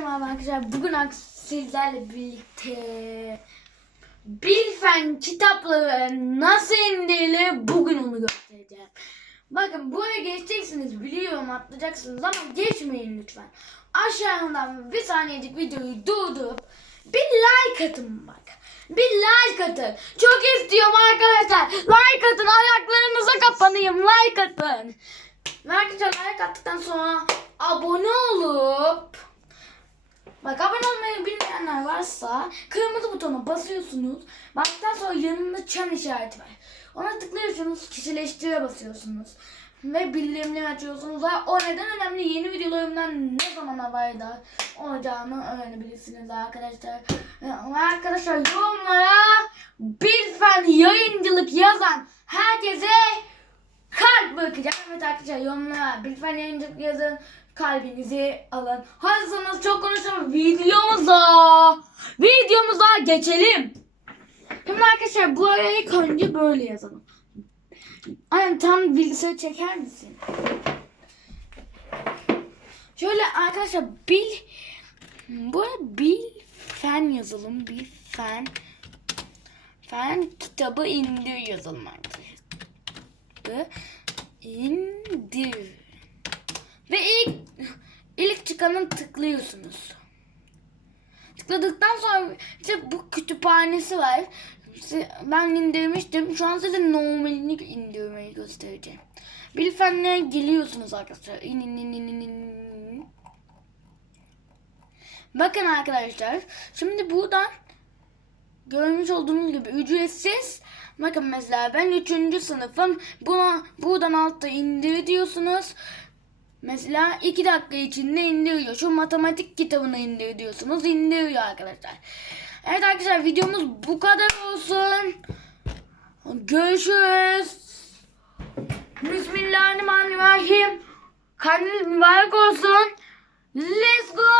Merhaba arkadaşlar. Bugün sizlerle birlikte Bilfen kitapları nasıl indirilir bugün onu göstereceğim. Bakın buraya geçeceksiniz biliyorum atlayacaksınız ama geçmeyin lütfen. Aşağıdan bir saniyecik videoyu durdurup bir like atın bak. Bir like atın. Çok istiyorum arkadaşlar. Like atın ayaklarınıza kapanayım like atın. Ve arkadaşlar like attıktan sonra abone olup Bak abone olmayı bilmeyenler varsa kırmızı butona basıyorsunuz. Bastıktan sonra yanında çan işareti var. Ona tıklıyorsunuz, kişileştire basıyorsunuz. Ve bildirimleri açıyorsunuz. O neden önemli yeni videolarımdan ne zaman haberdar olacağını öğrenebilirsiniz arkadaşlar. Ve arkadaşlar yorumlara bir fen yayıncılık yazan herkese kalp bırakacağım. Evet arkadaşlar yorumlara bir fen yayıncılık yazın. Kalbinizi alın. Hazırsanız çok konuşalım. Videomuza, videomuza geçelim. Şimdi arkadaşlar bu arayı ilk önce böyle yazalım. Aynen tam bilgisayarı çeker misin? Şöyle arkadaşlar bil bu bil fen yazalım. Bil fen fen kitabı indir yazalım arkadaşlar. İndir. Ve ilk ilk çıkanı tıklıyorsunuz. Tıkladıktan sonra işte bu kütüphanesi var. Ben indirmiştim. Şu an size normalini indirmeyi göstereceğim. Bilfen'le geliyorsunuz arkadaşlar. İn, in, in, in, in. Bakın arkadaşlar. Şimdi buradan görmüş olduğunuz gibi ücretsiz. Bakın mesela ben 3. sınıfım. Buna buradan altta indir diyorsunuz. Mesela 2 dakika içinde indiriyor. Şu matematik kitabını indir diyorsunuz. indiriyor arkadaşlar. Evet arkadaşlar videomuz bu kadar olsun. Görüşürüz. Bismillahirrahmanirrahim. Kendiniz mübarek olsun. Let's go.